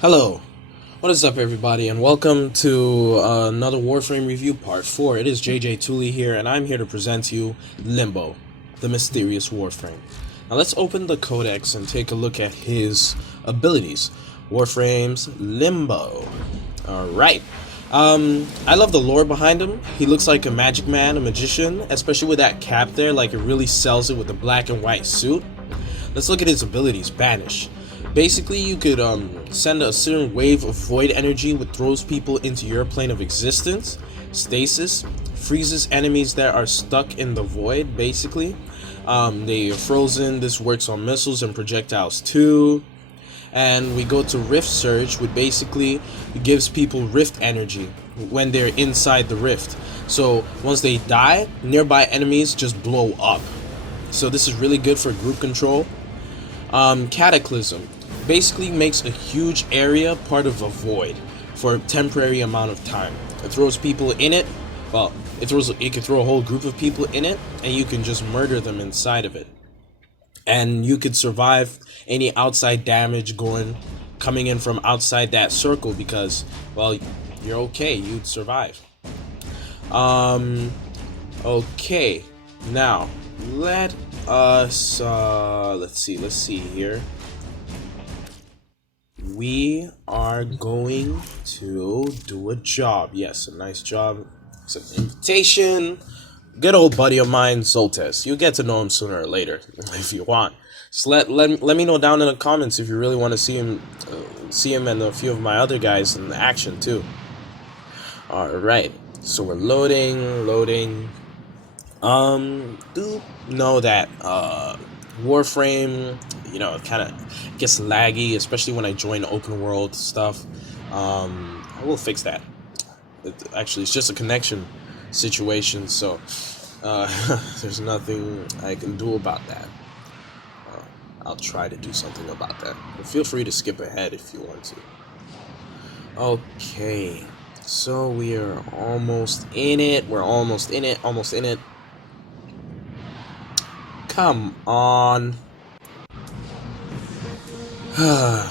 Hello, what is up everybody, and welcome to another Warframe review part 4. It is JJTOOLIE here, and I'm here to present to you Limbo, the mysterious Warframe. Now let's open the codex and take a look at his abilities. Warframe's Limbo. Alright. I love the lore behind him. He looks like a magic man, a magician, especially with that cap there, like it really sells it with the black and white suit. Let's look at his abilities. Banish. Basically, you could send a certain wave of void energy which throws people into your plane of existence. Stasis freezes enemies that are stuck in the void, basically. They are frozen. This works on missiles and projectiles too. And we go to Rift Surge, which basically gives people rift energy when they're inside the rift. So once they die, nearby enemies just blow up. So this is really good for group control. Cataclysm basically makes a huge area part of a void for a temporary amount of time. It throws people in it. Well, it can throw a whole group of people in it, and you can just murder them inside of it. And you could survive any outside damage coming in from outside that circle because, well, you're okay. You'd survive. Okay. Now, let us let's see here. We are going to do a job. Yes, a nice job. It's an invitation. Good old buddy of mine, Zoltes. You'll get to know him sooner or later if you want. Just let me know down in the comments if you really want to see him and a few of my other guys in action too. All right, so we're loading. Do know that Warframe, it kind of gets laggy, especially when I join open world stuff. I will fix that. Actually, it's just a connection situation, so there's nothing I can do about that. I'll try to do something about that. But feel free to skip ahead if you want to. Okay, so we are almost in it. We're almost in it. Come on. The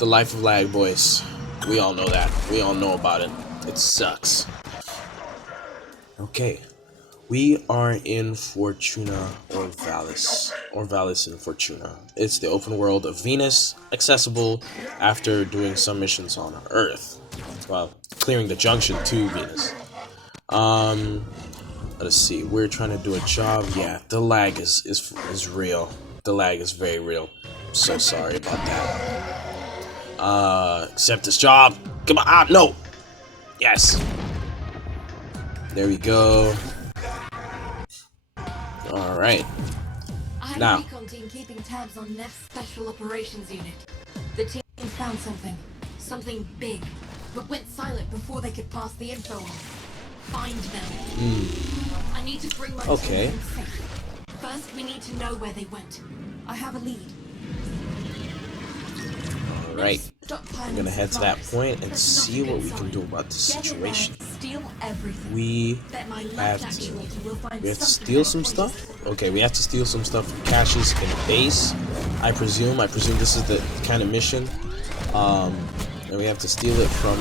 life of lag, boys. We all know that. We all know about it. It sucks. Okay. We are in Fortuna or Valis. Or Valis and Fortuna. It's the open world of Venus, accessible after doing some missions on Earth. Well, clearing the junction to Venus. Let's see, we're trying to do a job. Yeah, the lag is real. The lag is very real. I'm so sorry about that. Accept this job. Come on, no! Yes! There we go. Alright. Now. Recon team keeping tabs on Neff's Special Operations Unit. The team found something big, but went silent before they could pass the info on. Find them. I need to bring my team safe. First, we need to know where they went. I have a lead. Alright. I'm gonna head to that point and see what we can do about this situation. We have to steal some stuff? Okay, we have to steal some stuff from caches in base. I presume this is the kind of mission. And we have to steal it from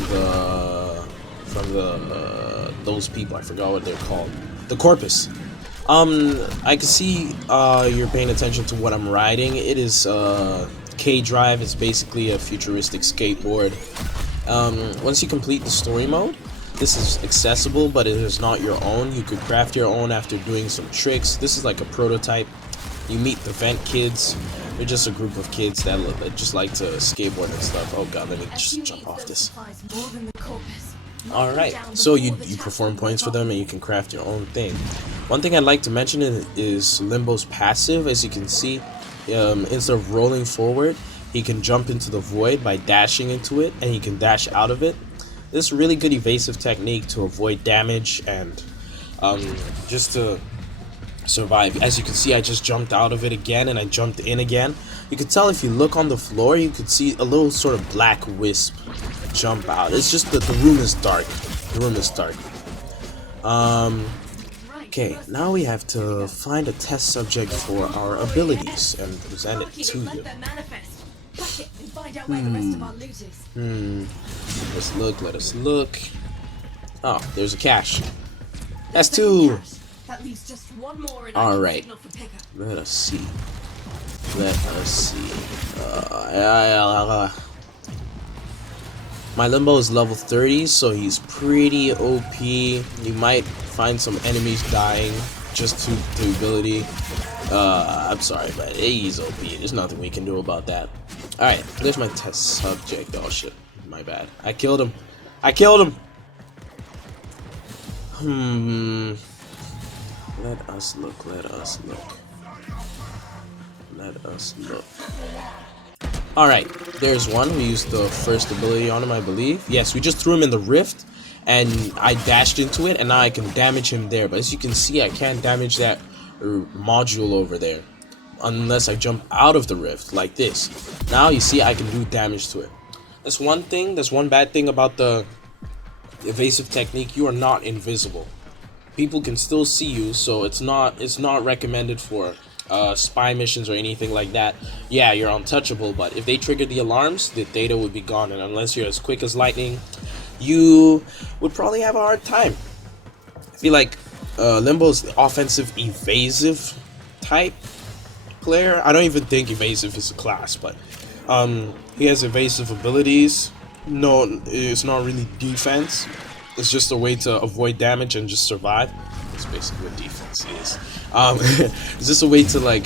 those people. I forgot what they're called. The Corpus. I can see you're paying attention to what I'm riding. It is K-Drive. It's basically a futuristic skateboard. Once you complete the story mode, this is accessible, but it is not your own. You could craft your own after doing some tricks. This is like a prototype. You meet the Vent Kids. They're just a group of kids that just like to skateboard and stuff. Oh god, let me just jump off this. Alright, so you perform points for them and you can craft your own thing. One thing I'd like to mention is Limbo's passive. As you can see, instead of rolling forward, he can jump into the void by dashing into it, and he can dash out of it. This is a really good evasive technique to avoid damage and just to survive. As you can see, I just jumped out of it again and I jumped in again. You can tell if you look on the floor, you could see a little sort of black wisp jump out. It's just that the room is dark. Okay, now we have to find a test subject for our abilities and present it to you. find out where the rest of our loot is. Let's look, let us look. Oh, there's a cache. That's Second 2. cache. That leaves just one more and All I can right. signal for pickup. Let us see. Let us see. My Limbo is level 30, so he's pretty OP. You might find some enemies dying just to the ability. I'm sorry, but he's OP. There's nothing we can do about that. Alright, there's my test subject. Oh shit, my bad. I killed him. I killed him! Let us look, let us look. Let us look. Alright, there's one. We used the first ability on him, I believe. Yes, we just threw him in the rift, and I dashed into it, and now I can damage him there. But as you can see, I can't damage that module over there unless I jump out of the rift, like this. Now, you see, I can do damage to it. That's one thing, that's one bad thing about the evasive technique. You are not invisible. People can still see you, so it's not recommended for spy missions or anything like that. Yeah, you're untouchable, but if they trigger the alarms, the data would be gone, and unless you're as quick as lightning, you would probably have a hard time. I feel like Limbo's the offensive evasive type player. I don't even think evasive is a class, but he has evasive abilities. No, it's not really defense. It's just a way to avoid damage and just survive. That's basically what defense is. It's just a way to like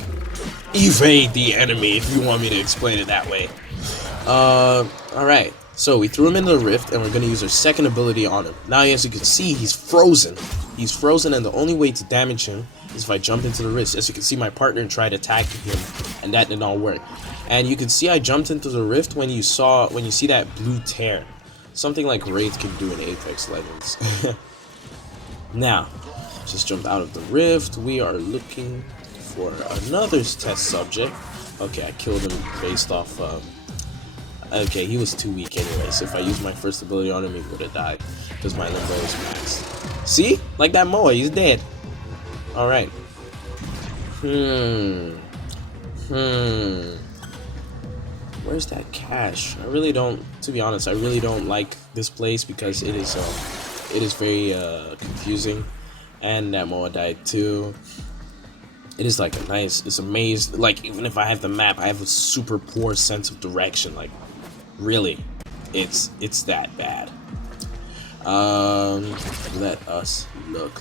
evade the enemy, if you want me to explain it that way. Alright, so we threw him into the rift, and we're gonna use our second ability on him. Now, as you can see, he's frozen. He's frozen, and the only way to damage him is if I jump into the rift. As you can see, my partner tried attacking him, and that did not work. And you can see I jumped into the rift when you see that blue tear. Something like Wraith can do in Apex Legends. Now, just jumped out of the rift. We are looking for another test subject. Okay, I killed him based off. Okay, he was too weak anyway, so if I used my first ability on him, he would have died. Because my Limbo is maxed. See? Like that Moa, he's dead. Alright. Where's that cache? I really don't, to be honest, I really don't like this place because it is very confusing. And that Moa died too. It is like it's a maze. Like, even if I have the map, I have a super poor sense of direction. Like, really, it's that bad. Let us look.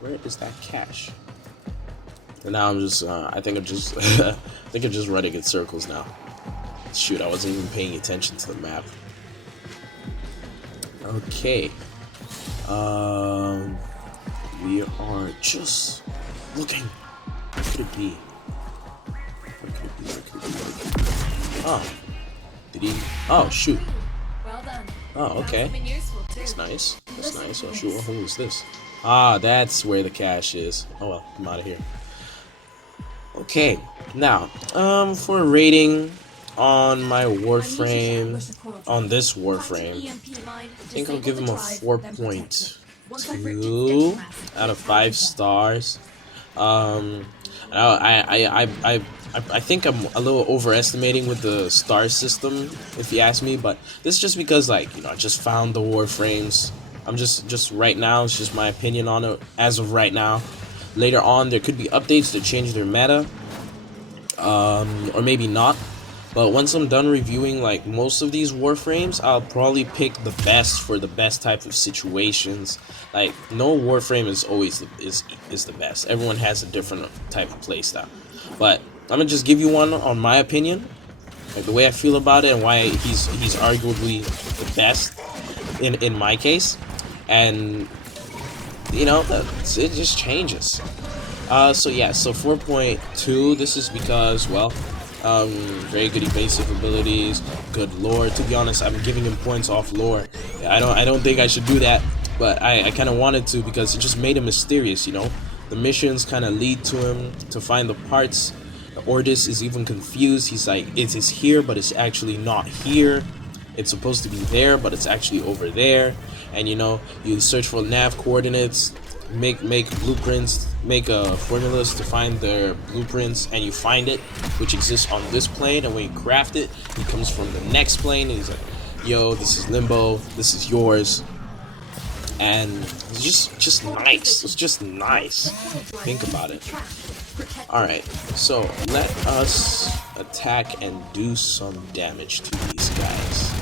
Where is that cache? And now I'm just, I think I'm just running in circles now. Shoot, I wasn't even paying attention to the map. Okay. We are just looking. What could it be? Oh. Did he? Oh, shoot. Well done. Oh, okay. That's nice. That's nice. Oh, shoot. Who is this? Ah, that's where the cache is. Oh, well. I'm out of here. Okay. Now, for a rating on my Warframe, on this Warframe, I think I'll give him a 4.2 out of 5 stars. I think I'm a little overestimating with the star system, if you ask me, but this is just because, like, you know, I just found the Warframes. I'm just right now, it's just my opinion on it as of right now. Later on, there could be updates that change their meta, or maybe not. But once I'm done reviewing like most of these Warframes, I'll probably pick the best for the best type of situations. Like, no Warframe is always is the best. Everyone has a different type of playstyle. But I'm gonna just give you one on my opinion, like the way I feel about it and why he's arguably the best in my case. And you know, it just changes. So yeah, so 4.2. This is because, well, very good evasive abilities, good lore. To be honest, I'm giving him points off lore. I don't think I should do that, but I kind of wanted to because it just made him mysterious, you know. The missions kind of lead to him to find the parts. The Ordis is even confused. He's like, it is here, but it's actually not here. It's supposed to be there, but it's actually over there. And you know, you search for nav coordinates. make blueprints, make formulas to find their blueprints, and you find it, which exists on this plane, and when you craft it, he comes from the next plane, and he's like, yo, this is Limbo, this is yours. And it's just nice. It's just nice. Think about it. Alright, so let us attack and do some damage to these guys.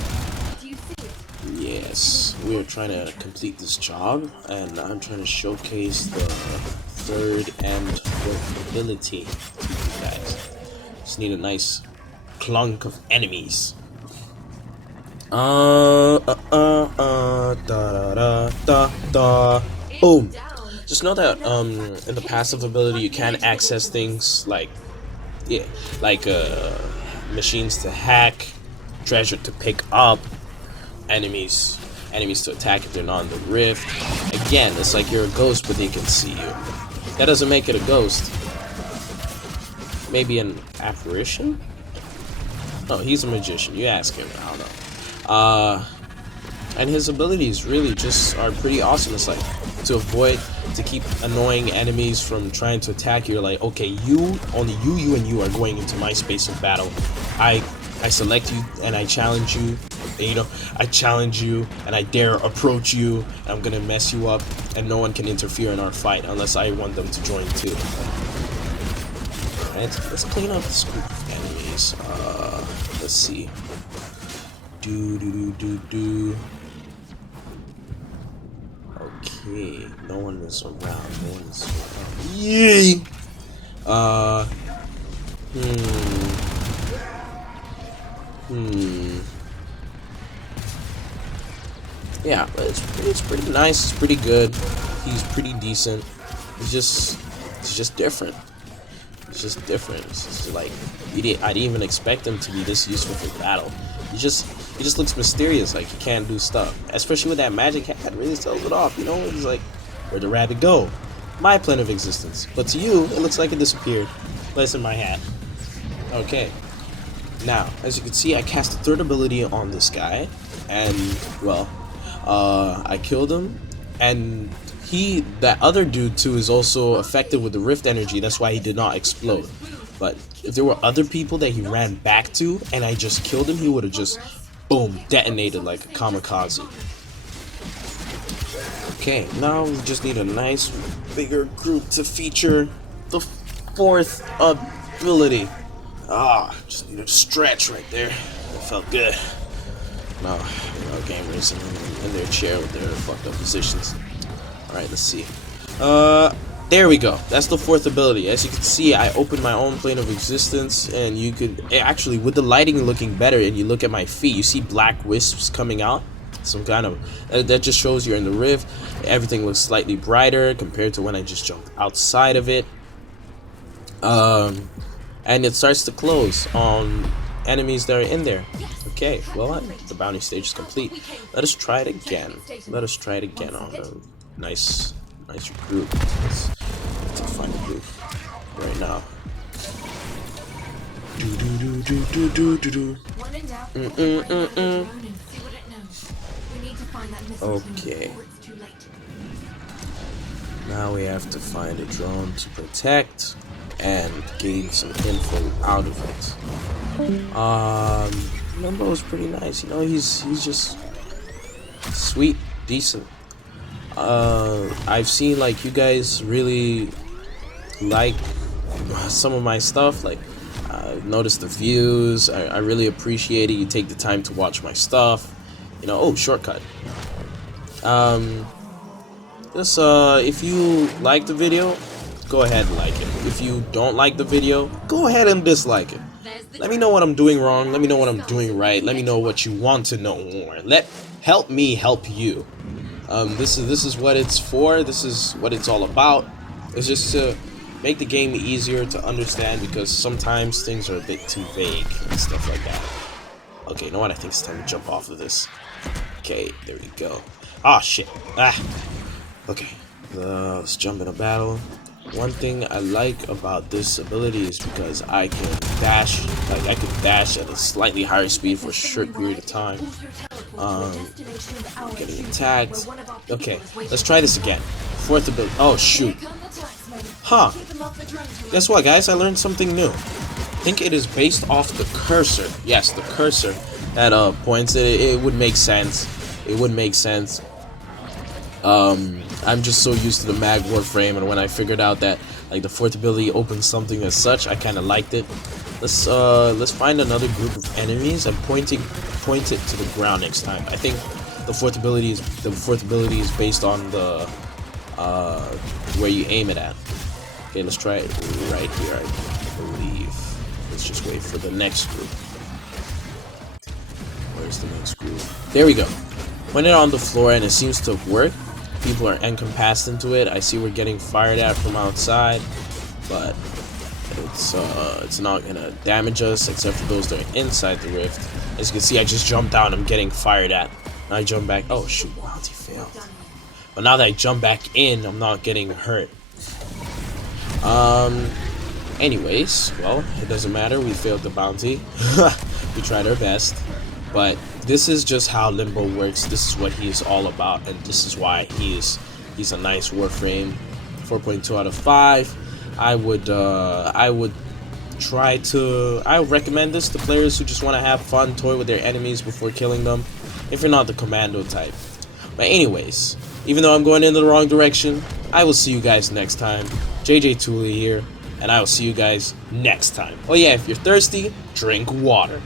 Yes, we're trying to complete this job, and I'm trying to showcase the third and fourth ability to you guys. Just need a nice clunk of enemies. Boom. Just know that in the passive ability you can access things like machines to hack, treasure to pick up, enemies to attack if they're not in the rift. Again, it's like you're a ghost but they can see you. That doesn't make it a ghost. Maybe an apparition? No, he's a magician. You ask him. I don't know. And his abilities really just are pretty awesome. It's like to keep annoying enemies from trying to attack you. You're like, okay, only you and you are going into my space of battle. I select you and I challenge you. And, you know, I challenge you and I dare approach you. And I'm gonna mess you up, and no one can interfere in our fight unless I want them to join too. Alright, let's clean up this group of enemies. Let's see. Okay, no one is around. Yay! Yeah, it's pretty nice. It's pretty good. He's pretty decent. It's just different. It's just different. It's just like I didn't even expect him to be this useful for battle. He just looks mysterious, like he can't do stuff. Especially with that magic hat, really sells it off. You know, he's like, where'd the rabbit go? My plane of existence. But to you, it looks like it disappeared. But it's in my hat. Okay. Now, as you can see, I cast a third ability on this guy, and well, I killed him, and that other dude too is also affected with the rift energy. That's why he did not explode. But if there were other people that he ran back to and I just killed him, he would have just boom detonated like a kamikaze. Okay, now we just need a nice bigger group to feature the fourth ability. Just needed a stretch right there. It felt good. No, gamers in their chair with their fucked up positions. Alright, let's see. There we go. That's the fourth ability. As you can see, I opened my own plane of existence, and you could actually, with the lighting looking better, and you look at my feet, you see black wisps coming out. Some kind of that just shows you're in the rift. Everything looks slightly brighter compared to when I just jumped outside of it. And it starts to close on enemies that are in there. Okay, well, the bounty stage is complete. Let us try it again. Let us try it again on a nice group. Let's find a group right now. Okay. Now we have to find a drone to protect and gain some info out of it. Limbo is pretty nice, you know, he's just sweet, decent. I've seen like you guys really like some of my stuff, like I've noticed the views. I really appreciate it. You take the time to watch my stuff, you know. Oh, shortcut. Just if you like the video, go ahead and like it. If you don't like the video, go ahead and dislike it. Let me know what I'm doing wrong. Let me know what I'm doing right. Let me know what you want to know more. Help me help you. This is what it's for. This is what it's all about. It's just to make the game easier to understand, because sometimes things are a bit too vague and stuff like that. Okay, you know what? I think it's time to jump off of this. Okay, there we go. Ah, shit. Okay, let's jump in a battle. One thing I like about this ability is because I can dash, like I can dash at a slightly higher speed for a short period of time. Getting attacked. Okay, let's try this again. Fourth ability. Oh shoot. Here come the taxmen. Huh. Keep them off the drone to Guess what, guys? I learned something new. I think it is based off the cursor. Yes, the cursor that points it. It would make sense. It would make sense. I'm just so used to the mag Warframe, and when I figured out that like the fourth ability opens something as such, I kind of liked it. Let's find another group of enemies and point it to the ground next time. I think the fourth ability is based on the where you aim it at. Okay, let's try it right here, I believe. Let's just wait for the next group. Where's the next group? There we go. Point it on the floor and it seems to work. People are encompassed into it. I see we're getting fired at from outside, but it's not gonna damage us except for those that are inside the rift. As you can see, I just jumped down. I'm getting fired at. Now I jump back. Oh shoot, bounty failed. But now that I jump back in, I'm not getting hurt. Anyways, well, it doesn't matter. We failed the bounty. We tried our best. But this is just how Limbo works. This is what he is all about, and this is why he's a nice Warframe. 4.2 out of 5. I would recommend this to players who just want to have fun, toy with their enemies before killing them, if you're not the commando type. But anyways, even though I'm going in the wrong direction, I will see you guys next time. JJTOOLIE here, and I will see you guys next time. Oh yeah, if you're thirsty, drink water.